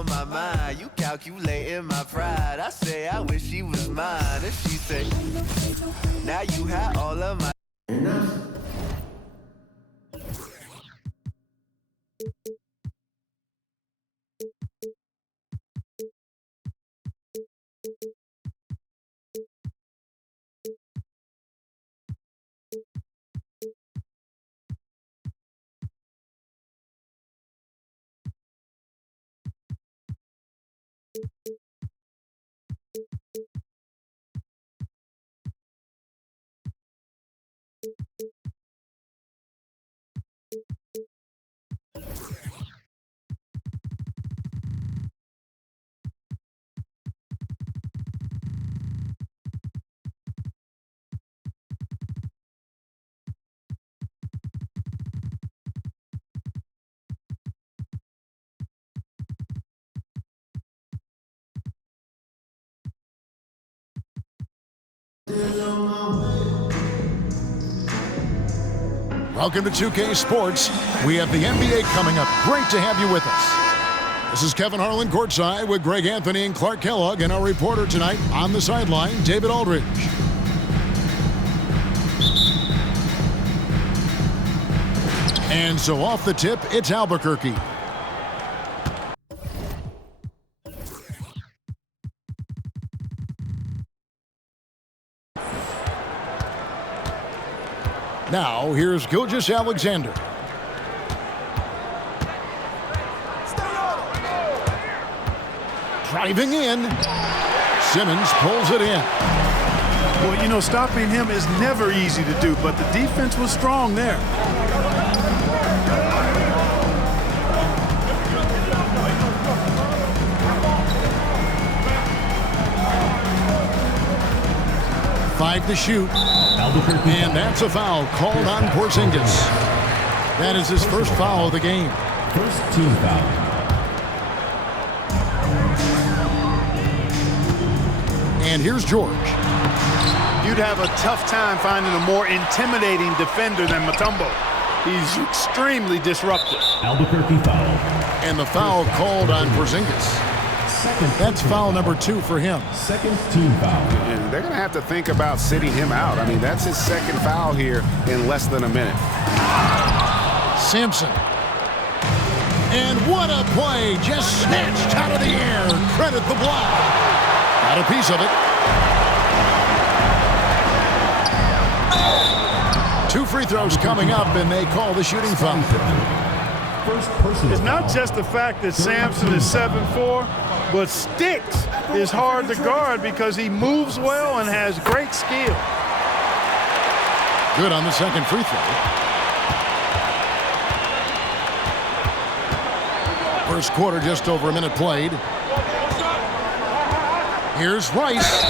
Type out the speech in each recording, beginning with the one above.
on my mind. You calculating my pride. I say I wish she was mine. If she say, now you had all of my. Welcome to 2K Sports. We have the NBA coming up. Great to have you with us. This is Kevin Harlan courtside with Greg Anthony and Clark Kellogg, and our reporter tonight on the sideline, David Aldridge. And so off the tip, it's Albuquerque. Now, here's Gilgeous-Alexander. Driving in. Simmons pulls it in. Well, you know, stopping him is never easy to do, but the defense was strong there. Five to shoot. And that's a foul called on Porzingis. That is his first foul of the game. First team foul. And here's George. You'd have a tough time finding a more intimidating defender than Mutombo. He's extremely disruptive. Albuquerque foul. And the foul called on Porzingis. That's foul number 2 for him. Second team foul. And they're going to have to think about sitting him out. I mean, that's his second foul here in less than a minute. Sampson. And what a play. Just snatched out of the air. Credit the block. Got a piece of it. 2 free throws coming up, and they call the shooting foul. It's not just the fact that Sampson is 7'4", but Sticks is hard to guard because he moves well and has great skill. Good on the second free throw. First quarter, just over a minute played. Here's Rice.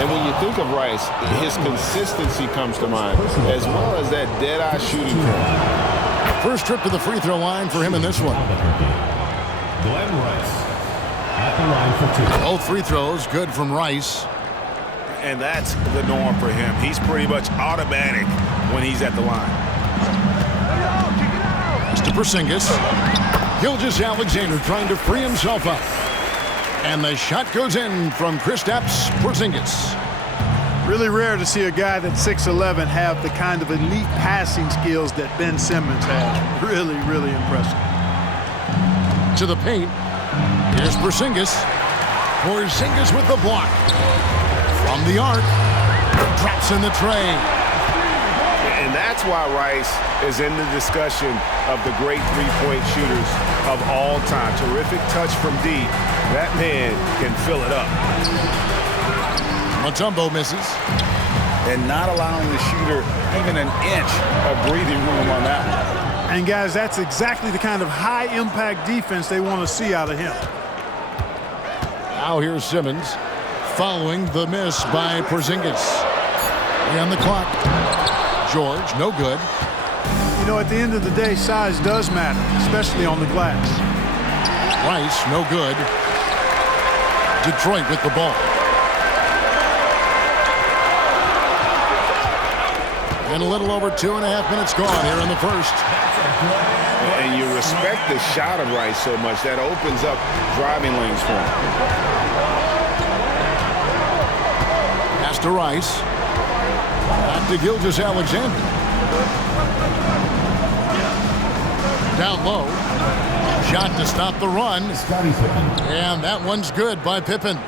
And when you think of Rice, his consistency comes to mind, as well as that dead-eye shooting. First trip to the free throw line for him in this one. Glenn Rice at the line for 2. Both free throws good from Rice. And that's the norm for him. He's pretty much automatic when he's at the line. Pass to Porzingis. Gilgeous-Alexander trying to free himself up. And the shot goes in from Kristaps Porzingis. Really rare to see a guy that's 6'11" have the kind of elite passing skills that Ben Simmons has. Really, really impressive. To the paint. Here's Porzingis. Porzingis with the block. From the arc. Drops in the tray. And that's why Rice is in the discussion of the great three-point shooters of all time. Terrific touch from deep. That man can fill it up. Mutombo misses. And not allowing the shooter even an inch of breathing room on that one. And, guys, that's exactly the kind of high-impact defense they want to see out of him. Now here's Simmons following the miss by Porzingis. And the clock. George, no good. You know, at the end of the day, size does matter, especially on the glass. Rice, no good. Detroit with the ball. And a little over 2.5 minutes gone here in the first. And you respect the shot of Rice so much. That opens up driving lanes for him. Pass to Rice. Back to Gilgeous-Alexander. Down low. Shot to stop the run. And that one's good by Pippen.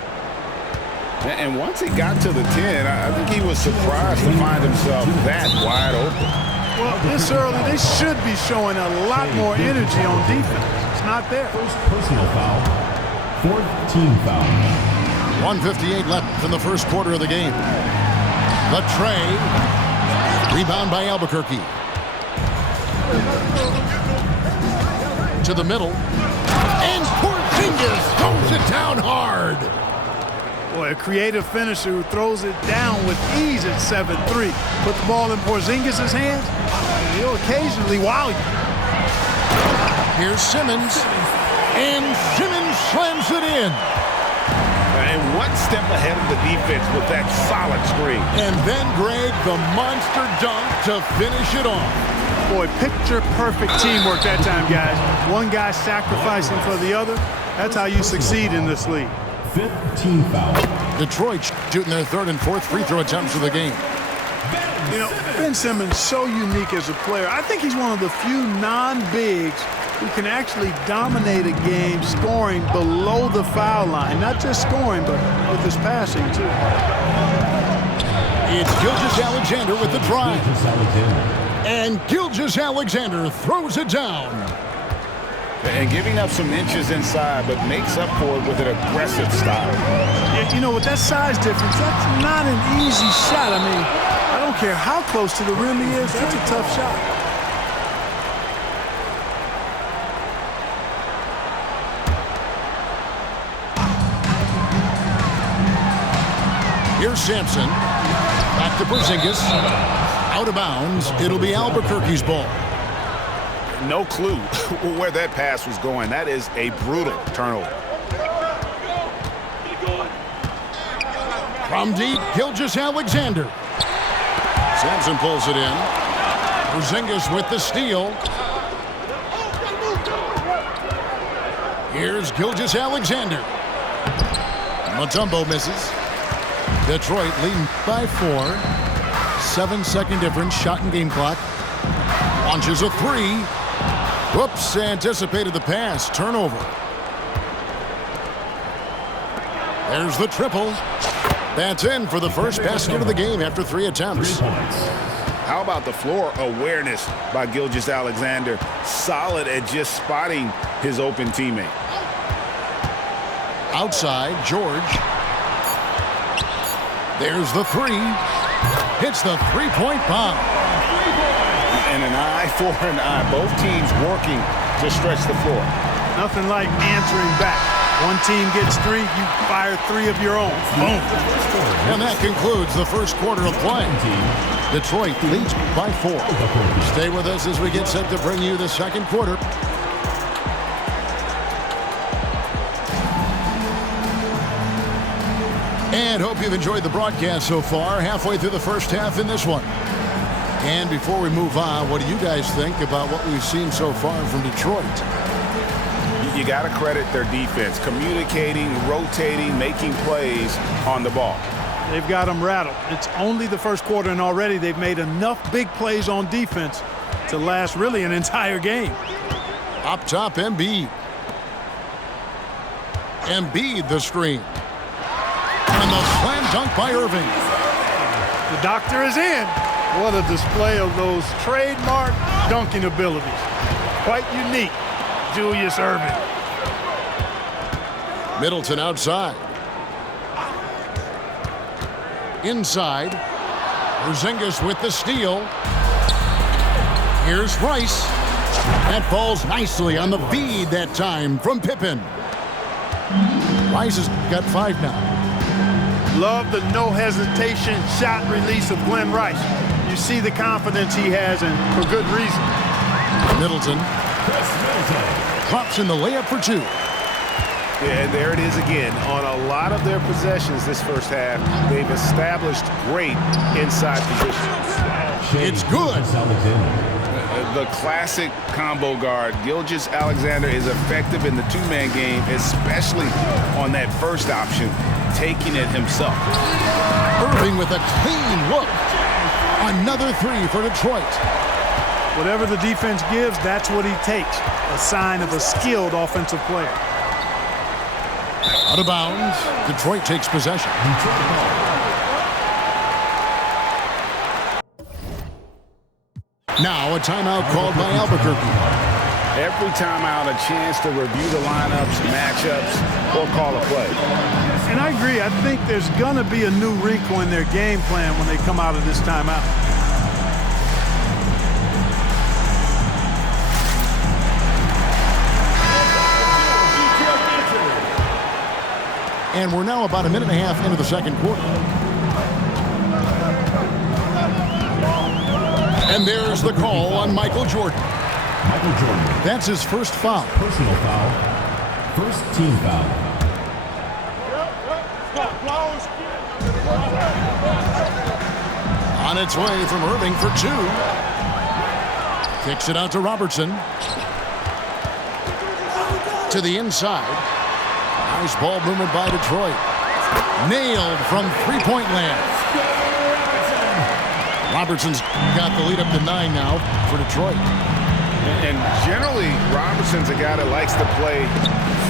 And once he got to the 10, I think he was surprised to find himself that wide open. Well, this early, they should be showing a lot more energy on defense. It's not there. First personal foul. Fourth team foul. 1:58 left in the first quarter of the game. The tray. Rebound by Albuquerque. To the middle. And Porzingis throws it down hard. Boy, a creative finisher who throws it down with ease at 7-3. Put the ball in Porzingis' hands, and he'll occasionally wow you. Here's Simmons. And Simmons slams it in. And one step ahead of the defense with that solid screen. And then, Greg, the monster dunk to finish it off. Boy, picture-perfect teamwork that time, guys. One guy sacrificing for the other. That's how you succeed in this league. Fifth team foul. Detroit shooting their third and fourth free throw attempts of the game. You know, Ben Simmons, so unique as a player. I think he's one of the few non-bigs who can actually dominate a game scoring below the foul line. Not just scoring, but with his passing, too. It's Gilgeous-Alexander with the drive. And Gilgeous-Alexander throws it down. And giving up some inches inside, but makes up for it with an aggressive style. Yeah, you know, with that size difference, that's not an easy shot. I mean, I don't care how close to the rim he is, that's a tough shot. Here's Sampson. Back to Porzingis. Out of bounds. It'll be Albuquerque's ball. No clue where that pass was going. That is a brutal turnover. From deep, Gilgeous-Alexander. Sampson pulls it in. Porzingis with the steal. Here's Gilgeous-Alexander. Mutombo misses. Detroit leading by 4. 7-second difference, shot and game clock. Launches a 3. Whoops, anticipated the pass. Turnover. There's the triple. That's in for the first basket of the game after 3 attempts. How about the floor awareness by Gilgeous-Alexander? Solid at just spotting his open teammate. Outside, George. There's the 3. Hits the three-point bomb. And an eye for an eye. Both teams working to stretch the floor. Nothing like answering back. One team gets 3, you fire 3 of your own. Boom. And that concludes the first quarter of play. Detroit leads by 4. Stay with us as we get set to bring you the second quarter. And hope you've enjoyed the broadcast so far. Halfway through the first half in this one. And before we move on, what do you guys think about what we've seen so far from Detroit? You got to credit their defense. Communicating, rotating, making plays on the ball. They've got them rattled. It's only the first quarter, and already they've made enough big plays on defense to last really an entire game. Up top, Embiid. Embiid the screen. And the slam dunk by Irving. The doctor is in. What a display of those trademark dunking abilities. Quite unique, Julius Irving. Middleton outside. Inside. Porzingis with the steal. Here's Rice. That falls nicely on the feed that time from Pippen. Rice has got 5 now. Love the no hesitation shot release of Glenn Rice. You see the confidence he has, and for good reason. Middleton drops in the layup for 2. Yeah, there it is again. On a lot of their possessions this first half, they've established great inside positions. It's good. the classic combo guard. Gilgeous-Alexander is effective in the two-man game, especially on that first option, taking it himself. Irving with a clean look. Another three for Detroit. Whatever the defense gives, that's what he takes. A sign of a skilled offensive player. Out of bounds. Detroit takes possession. Now a timeout called by Albuquerque. Every timeout, a chance to review the lineups, matchups, or call a play. And I agree. I think there's going to be a new wrinkle in their game plan when they come out of this timeout. And we're now about a minute and a half into the second quarter. And there's the call on Michael Jordan. Michael Jordan. That's his first foul. Personal foul. First team foul. On its way from Irving for two. Kicks it out to Robertson. To the inside. Nice ball movement by Detroit. Nailed from three-point land. Robertson's got the lead up to 9 now for Detroit. And generally, Robertson's a guy that likes to play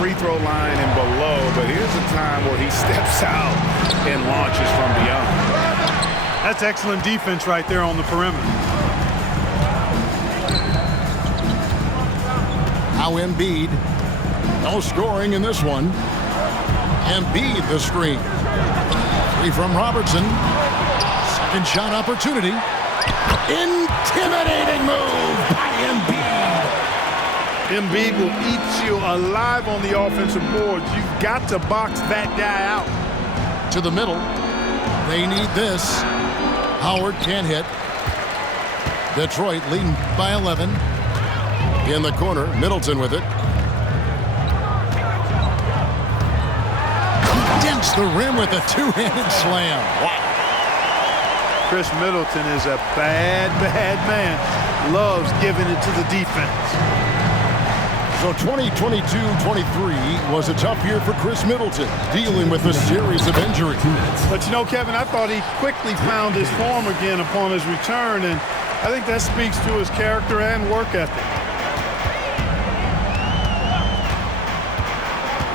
free throw line and below, but here's a time where he steps out and launches from beyond. That's excellent defense right there on the perimeter. Now Embiid. No scoring in this one. Embiid the screen. Three from Robertson. Second shot opportunity. Intimidating move by Embiid. Embiid will eat you alive on the offensive boards. You've got to box that guy out. To the middle. They need this. Howard can't hit. Detroit leading by 11. In the corner, Middleton with it. Dents the rim with a two-handed slam. Wow. Chris Middleton is a bad man. Loves giving it to the defense. So 2022-23 was a tough year for Chris Middleton, dealing with a series of injuries. But you know, Kevin, I thought he quickly found his form again upon his return, and I think that speaks to his character and work ethic.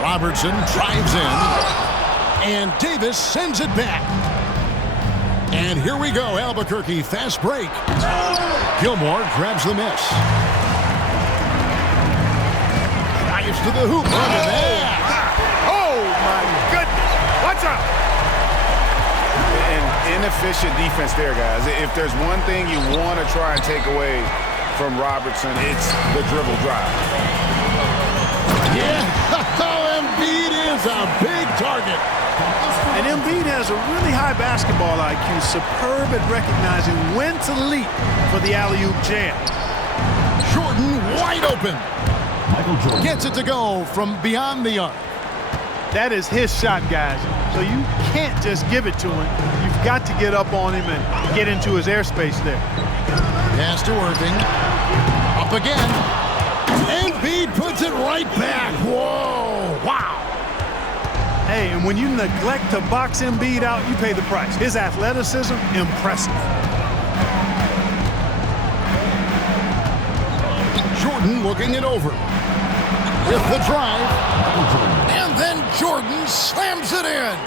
Robertson drives in, and Davis sends it back. And here we go, Albuquerque, fast break. Gilmore grabs the miss. Drives to the hoop. Look at that. Oh, my goodness. Watch out. And inefficient defense there, guys. If there's one thing you want to try and take away from Robertson, it's the dribble drive. Yeah, Embiid is a big target. And Embiid has a really high basketball IQ, superb at recognizing when to leap for the alley-oop jam. Jordan wide open. Michael Jordan Gets it to go from beyond the arc. That is his shot, guys. So you can't just give it to him. You've got to get up on him and get into his airspace there. Pass to Irving. Up again. Embiid puts it right back. Whoa, wow. Hey, and when you neglect to box Embiid out, you pay the price. His athleticism, impressive. Jordan looking it over. With the drive. And then Jordan slams it in.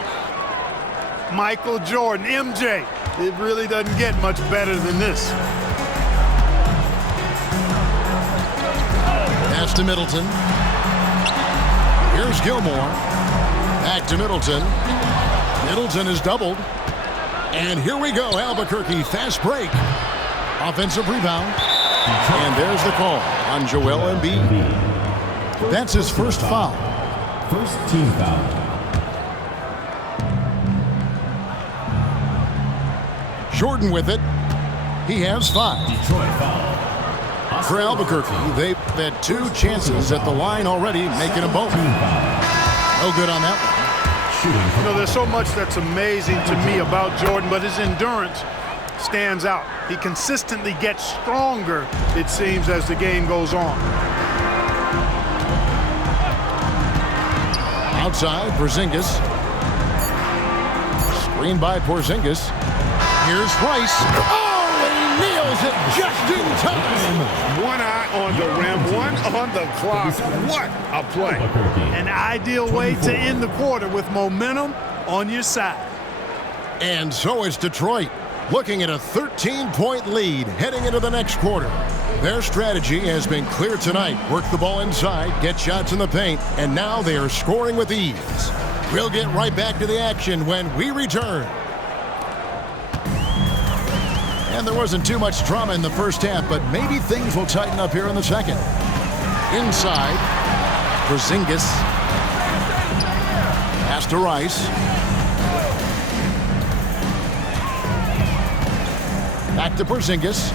Michael Jordan, MJ. It really doesn't get much better than this. Pass to Middleton. Here's Gilmore. Back to Middleton. Middleton is doubled. And here we go, Albuquerque, fast break. Offensive rebound. And there's the call on Joel Embiid. That's his first foul. First team foul. Jordan with it. He has 5. Detroit foul. For Albuquerque, they've had 2 chances at the line already, making them both. No good on that one. You know, there's so much that's amazing to me about Jordan, but his endurance stands out. He consistently gets stronger, it seems, as the game goes on. Outside, Porzingis. Screen by Porzingis. Here's Rice. Oh, and he nails it just in time. One eye on the rim, one on the clock. What a play. An ideal way to end the quarter with momentum on your side. And so is Detroit, looking at a 13-point lead heading into the next quarter. Their strategy has been clear tonight. Work the ball inside, get shots in the paint, and now they are scoring with ease. We'll get right back to the action when we return. And there wasn't too much drama in the first half, but maybe things will tighten up here in the second. Inside, Porzingis. Pass to Rice. Back to Porzingis.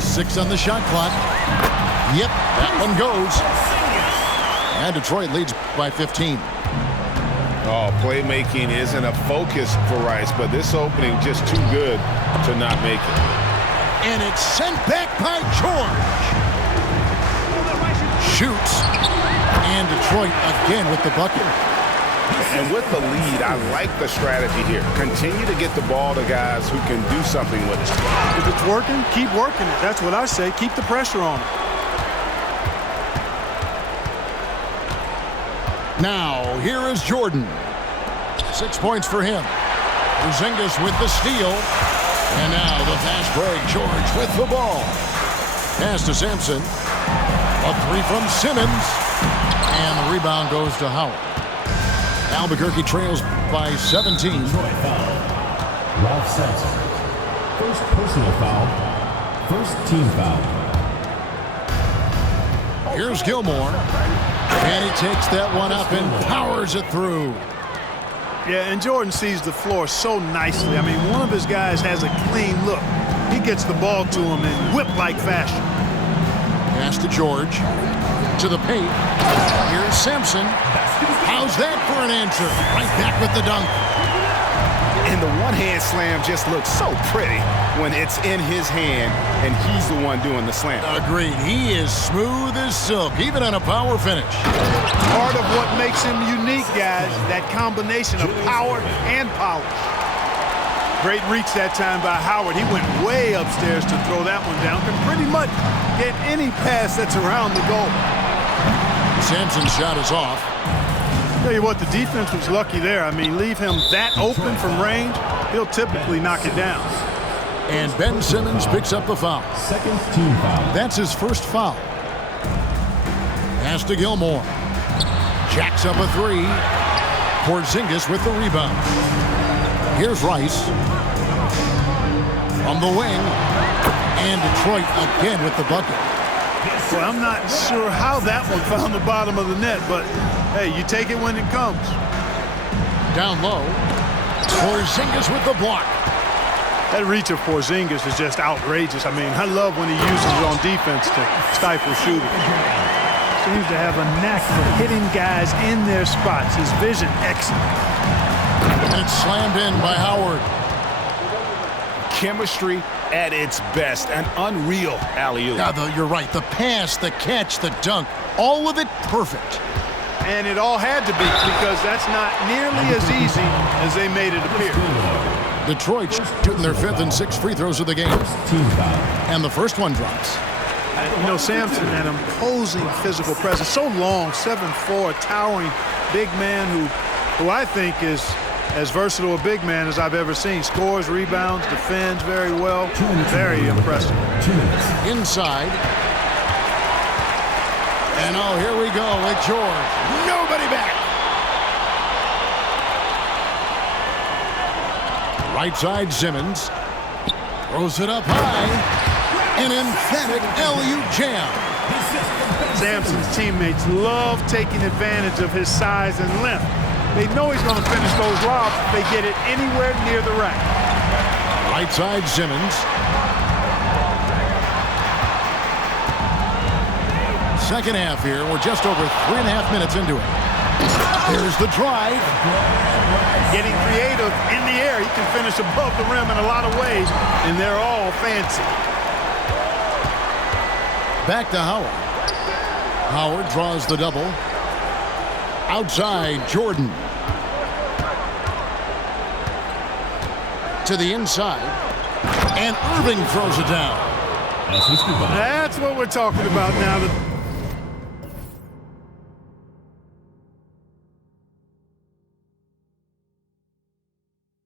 6 on the shot clock. Yep, that one goes. And Detroit leads by 15. Oh, playmaking isn't a focus for Rice, but this opening just too good to not make it. And it's sent back by George. Shoots. And Detroit again with the bucket. And with the lead, I like the strategy here. Continue to get the ball to guys who can do something with it. If it's working, keep working it. That's what I say. Keep the pressure on it. Now, here is Jordan. 6 points for him. Porzingis with the steal. And now the fast break. George with the ball. Pass to Sampson. A 3 from Simmons. And the rebound goes to Howard. Albuquerque trails by 17. Detroit foul. Ralph Sampson. First personal foul. First team foul. Here's Gilmore. And he takes that one up and powers it through. Yeah, and Jordan sees the floor so nicely. I mean, one of his guys has a clean look. He gets the ball to him in whip-like fashion. Pass to George. To the paint. Here's Sampson. How's that for an answer? Right back with the dunk. And the one-hand slam just looks so pretty when it's in his hand and he's the one doing the slam. Agreed. He is smooth as silk, even on a power finish. Part of what makes him unique, guys, that combination of power and polish. Great reach that time by Howard. He went way upstairs to throw that one down. Can pretty much get any pass that's around the goal. Sampson's shot is off. Tell you what, the defense was lucky there. I mean, leave him that open from range, he'll typically knock it down. And Ben Simmons picks up the foul. Second team foul. That's his first foul. Pass to Gilmore. Jacks up a 3. Porzingis with the rebound. Here's Rice. From the wing. And Detroit again with the bucket. Well, I'm not sure how that one found the bottom of the net, but hey, you take it when it comes. Down low. Porzingis with the block. That reach of Porzingis is just outrageous. I mean, I love when he uses it on defense to stifle shooting. Seems to have a knack for hitting guys in their spots. His vision, excellent. And it's slammed in by Howard. Chemistry at its best. An unreal alley-oop. Now, you're right. The pass, the catch, the dunk, all of it perfect. And it all had to be, because that's not nearly as easy as they made it appear. Detroit shooting their 5th and 6th free throws of the game. Team foul. And the first one drops. You know, Sampson, an imposing physical presence. So long, 7'4", towering big man who I think is as versatile a big man as I've ever seen. Scores, rebounds, defends very well. Very impressive. 2 minutes. Inside. And oh, here we go with George. Nobody back. Right side, Simmons. Throws it up high. An emphatic alley-oop jam. Sampson's teammates love taking advantage of his size and length. They know he's going to finish those lobs if they get it anywhere near the rack. Right side, Simmons. Second half here. We're just over 3.5 minutes into it. Here's the drive. Getting creative in the air. He can finish above the rim in a lot of ways, and they're all fancy. Back to Howard. Howard draws the double. Outside, Jordan. To the inside. And Irving throws it down. That's what we're talking about now.